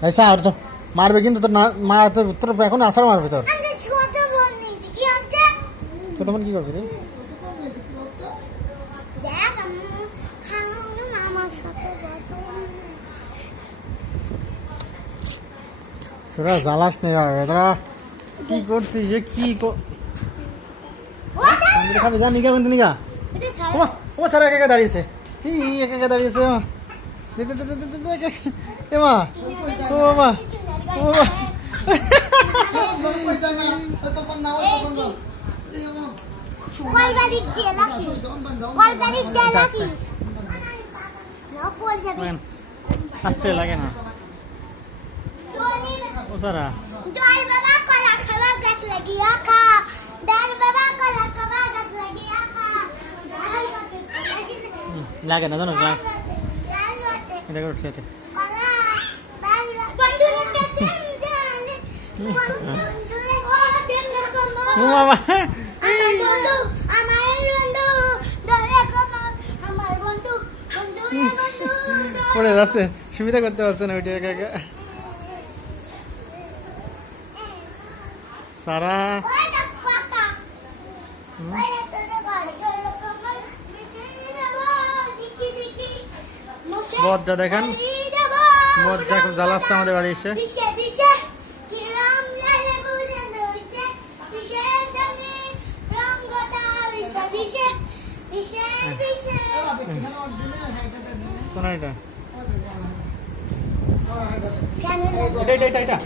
রাইসা আর তো মারবে কিন্তু তোর মা তোর তোর এখন আসার মারবে তোর ছোট বোন কি করবে তুই তোরা জ্বালাস নেই তোরা কি করছিস যে কি খাবে যা নিগা কিন্তু নিগা ও স্যার একা একা দাঁড়িয়েছে একা একা দাঁড়িয়েছে এ মা ও মা ও আসতে লাগে না ও সারা লাগে না জানো এটা করছে পড়ে যাচ্ছে সুবিধা করতে পারছে না ওইটা একা একা সারা বদটা দেখেন বদটা খুব জ্বালাচ্ছে আমাদের বাড়ি এসে কোন এটা এটা